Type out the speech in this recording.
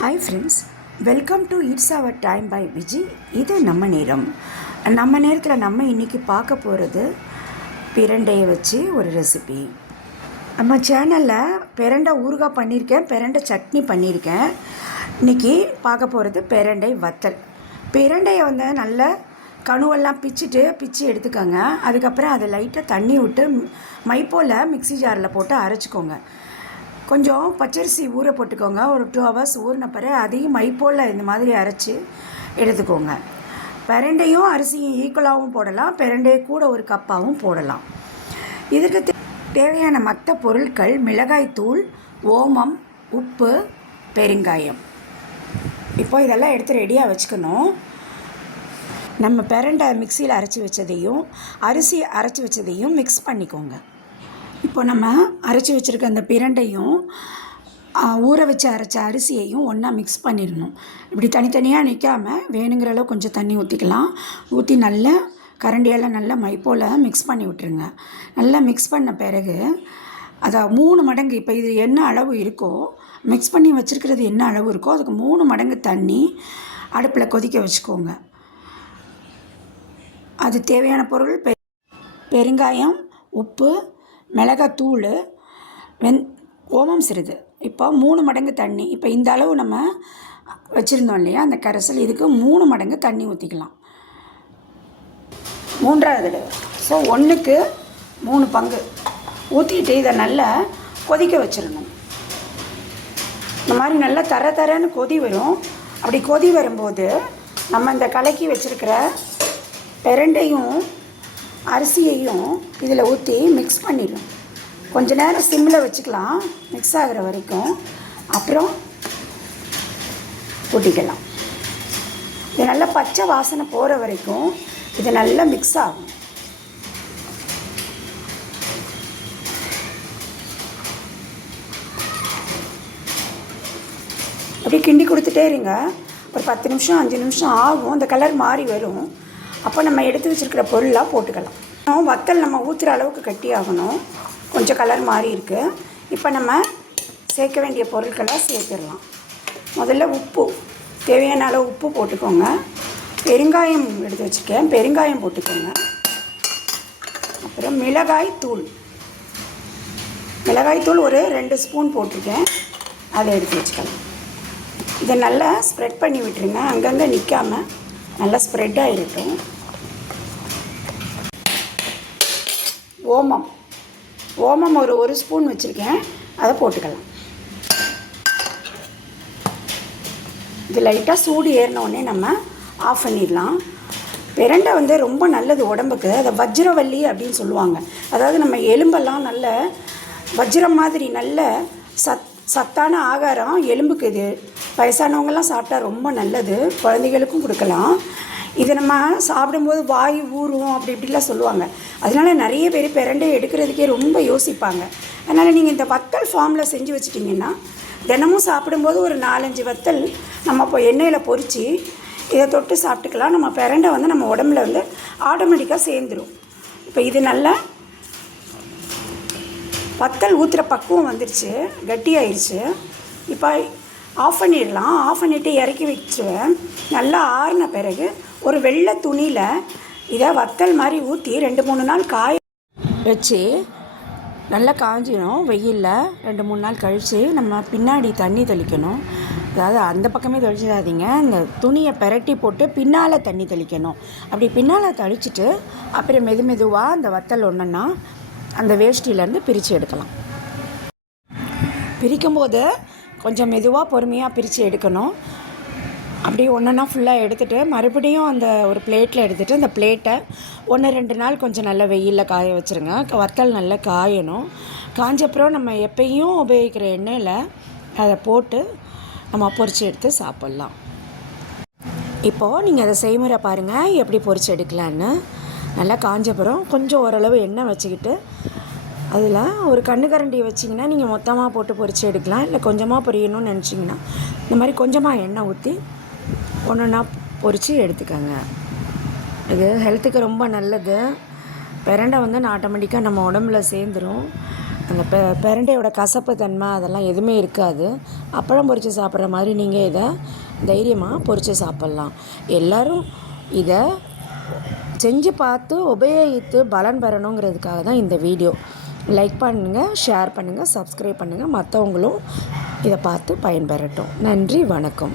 Hi friends, welcome to it's our time by Viji. இது நம்ம நேரம். நம்ம நேரத்தில் நம்ம இன்றைக்கி பார்க்க போகிறது பிரண்டையை வச்சு ஒரு ரெசிபி. நம்ம சேனலில் பிரண்டை ஊறுகாய் பண்ணியிருக்கேன், பிரண்டை சட்னி பண்ணியிருக்கேன். இன்றைக்கி பார்க்க போகிறது பிரண்டை வத்தல். பிரண்டையை நல்லா கணுவெல்லாம் பிச்சு எடுத்துக்கோங்க. அதுக்கப்புறம் அதை லைட்டாக தண்ணி விட்டு மைப்போல் மிக்ஸி ஜாரில் போட்டு அரைச்சிக்கோங்க. கொஞ்சம் பச்சரிசி ஊற போட்டுக்கோங்க. ஒரு 2 hours ஊறின பிறகு அதையும் மைப்போல் இந்த மாதிரி அரைச்சி எடுத்துக்கோங்க. பிரண்டையும் அரிசியும் ஈக்குவலாகவும் போடலாம், பிரண்டையை கூட ஒரு கப்பாகவும் போடலாம். இதுக்கு தேவையான மற்ற பொருட்கள் மிளகாய்த்தூள், ஓமம், உப்பு, பெருங்காயம். இப்போ இதெல்லாம் எடுத்து ரெடியாக வச்சுக்கணும். நம்ம பிரண்டை மிக்சியில் அரைச்சி வச்சதையும் அரிசி அரைச்சி வச்சதையும் மிக்ஸ் பண்ணிக்கோங்க. இப்போ நம்ம அரைச்சி வச்சுருக்க அந்த பிரண்டையும் ஊற வச்சு அரைச்ச அரிசியையும் ஒன்றா மிக்ஸ் பண்ணிடணும். இப்படி தனித்தனியாக நிற்காமல் வேணுங்கிற அளவு கொஞ்சம் தண்ணி ஊற்றிக்கலாம். ஊற்றி நல்லா கரண்டியால் நல்லா மைப்போல் மிக்ஸ் பண்ணி விட்டுருங்க. நல்லா மிக்ஸ் பண்ண பிறகு அதை 3 மடங்கு, இப்போ இது என்ன அளவு இருக்கோ, மிக்ஸ் பண்ணி வச்சுருக்கிறது என்ன அளவு இருக்கோ அதுக்கு 3 மடங்கு தண்ணி அடுப்பில் கொதிக்க வச்சுக்கோங்க. அது தேவையான பொருள் பெருங்காயம், உப்பு, மிளகாத்தூள், ஓமம் சிறிது. இப்போ 3 மடங்கு தண்ணி. இப்போ இந்த அளவு நம்ம வச்சுருந்தோம் இல்லையா அந்த கரைசல், இதுக்கு 3 மடங்கு தண்ணி ஊற்றிக்கலாம். 3வது தடவை. ஸோ 1க்கு 3 பங்கு ஊற்றிட்டு இதை நல்லா கொதிக்க வச்சிடணும். இந்த மாதிரி நல்லா தரன்னு கொதி வரும். அப்படி கொதி வரும்போது நம்ம இந்த கலக்கி வச்சுருக்கிற பிரண்டையும் அரிசியையும் இதில் ஊற்றி மிக்ஸ் பண்ணிடும். கொஞ்ச நேரம் சிம்மில் வச்சுக்கலாம் மிக்ஸ் ஆகிற வரைக்கும். அப்புறம் ஊட்டிக்கலாம். இது நல்லா பச்சை வாசனை போகிற வரைக்கும் இது நல்லா மிக்ஸ் ஆகும். அப்படி கிண்டி கொடுத்துட்டே இருங்க. ஒரு 10 நிமிஷம் 5 நிமிஷம் ஆகும். அந்த கலர் மாறி வரும். அப்போ நம்ம எடுத்து வச்சுருக்கிற பொருளாக போட்டுக்கலாம். வத்தல் நம்ம ஊற்றுற அளவுக்கு கட்டி ஆகணும். கொஞ்சம் கலர் மாறி இருக்குது. இப்போ நம்ம சேர்க்க வேண்டிய பொருட்களை சேர்த்துடலாம். முதல்ல உப்பு, தேவையான அளவு உப்பு போட்டுக்கோங்க. பெருங்காயம் எடுத்து வச்சுருக்கேன், பெருங்காயம் போட்டுக்கோங்க. அப்புறம் மிளகாய்த்தூள் ஒரு 2 ஸ்பூன் போட்டிருக்கேன், அதை எடுத்து வச்சுக்கலாம். இதை நல்லா ஸ்ப்ரெட் பண்ணி விட்டுருங்க. அங்கங்கே நிற்காமல் நல்லா ஸ்ப்ரெட் ஆகிருக்கும். ஓமம் ஒரு ஸ்பூன் வச்சுருக்கேன், அதை போட்டுக்கலாம். இது லைட்டாக சூடு ஏறினோடனே நம்ம ஆஃப் பண்ணிடலாம். பிரண்டை ரொம்ப நல்லது உடம்புக்கு. அதை வஜ்ரவல்லி அப்படின்னு சொல்லுவாங்க. அதாவது நம்ம எலும்பெல்லாம் நல்ல வஜ்ரம் மாதிரி நல்ல சத்தான ஆகாரம் எலும்புக்கு. இது வயசானவங்கெல்லாம் சாப்பிட்டா ரொம்ப நல்லது. குழந்தைகளுக்கும் கொடுக்கலாம். இதை நம்ம சாப்பிடும்போது வாய் ஊறும் அப்படி இப்படிலாம் சொல்லுவாங்க. அதனால நிறைய பேர் பிரண்டை எடுக்கிறதுக்கே ரொம்ப யோசிப்பாங்க. அதனால் நீங்கள் இந்த வத்தல் ஃபார்மில் செஞ்சு வச்சிட்டிங்கன்னா தினமும் சாப்பிடும்போது ஒரு 4-5 வத்தல் நம்ம இப்போ எண்ணெயில் பொரித்து இதை தொட்டு சாப்பிட்டுக்கலாம். நம்ம பிரண்டை நம்ம உடம்புல ஆட்டோமேட்டிக்காக சேர்ந்துடும். இப்போ இது நல்லா வத்தல் ஊற்றுற பக்குவம் வந்துருச்சு, கட்டியாயிருச்சு. இப்போ ஆஃப் பண்ணிடலாம். ஆஃப் பண்ணிவிட்டு இறக்கி வச்சுருவேன். நல்லா ஆறின பிறகு ஒரு வெள்ளை துணியில் இதை வத்தல் மாதிரி ஊற்றி 2-3 நாள் காய வச்சு நல்லா காஞ்சிடும். வெயிலில் 2-3 நாள் கழித்து நம்ம பின்னாடி தண்ணி தெளிக்கணும். அதாவது அந்த பக்கமே தெளிச்சிடாதீங்க, அந்த துணியை பெரட்டி போட்டு பின்னால் தண்ணி தெளிக்கணும். அப்படி பின்னால் தெளிச்சிட்டு அப்புறம் மெதுவாக அந்த வத்தல் ஒன்றுன்னா அந்த வேஷ்டியிலேருந்து பிரித்து எடுக்கலாம். பிரிக்கும்போது கொஞ்சம் மெதுவாக பொறுமையாக பிரித்து எடுக்கணும். அப்படி ஒன்றா ஃபுல்லாக எடுத்துகிட்டு மறுபடியும் அந்த ஒரு பிளேட்டில் எடுத்துகிட்டு அந்த பிளேட்டை 1-2 நாள் கொஞ்சம் நல்லா வெயிலில் காய வச்சுருங்க. வத்தல் நல்லா காயணும். காஞ்சப்புறம் நம்ம எப்பயும் உபயோகிக்கிற எண்ணெயில் அதை போட்டு நம்ம பொரித்து எடுத்து சாப்பிட்லாம். இப்போது நீங்கள் அதை செய்முறை பாருங்கள் எப்படி பொரித்து எடுக்கலான்னு. நல்லா காஞ்சப்புறம் கொஞ்சம் ஓரளவு எண்ணெய் வச்சுக்கிட்டு அதில் ஒரு கரண்டி வச்சிங்கன்னா நீங்கள் மொத்தமாக போட்டு பொரித்து எடுக்கலாம். இல்லை கொஞ்சமாக பொரியணும்னு நினச்சிங்கன்னா இந்த மாதிரி கொஞ்சமாக எண்ணெய் ஊற்றி ஒன்றா பொரித்து எடுத்துக்கோங்க. இது ஹெல்த்துக்கு ரொம்ப நல்லது. பிரண்டை ஆட்டோமேட்டிக்காக நம்ம உடம்புல சேர்ந்துடும். அந்த பிரண்டையோட கசப்பு தன்மை அதெல்லாம் எதுவுமே இருக்காது. அப்பளம் பொரித்து சாப்பிட்ற மாதிரி நீங்கள் இதை தைரியமாக பொரித்து சாப்பிட்லாம். எல்லோரும் இதை செஞ்சு பார்த்து உபயோகித்து பலன் பெறணுங்கிறதுக்காக தான் இந்த வீடியோ. லைக் பண்ணுங்கள், ஷேர் பண்ணுங்கள், சப்ஸ்கிரைப் பண்ணுங்கள். மற்றவங்களும் இதை பார்த்து பயன்பெறட்டும். நன்றி, வணக்கம்.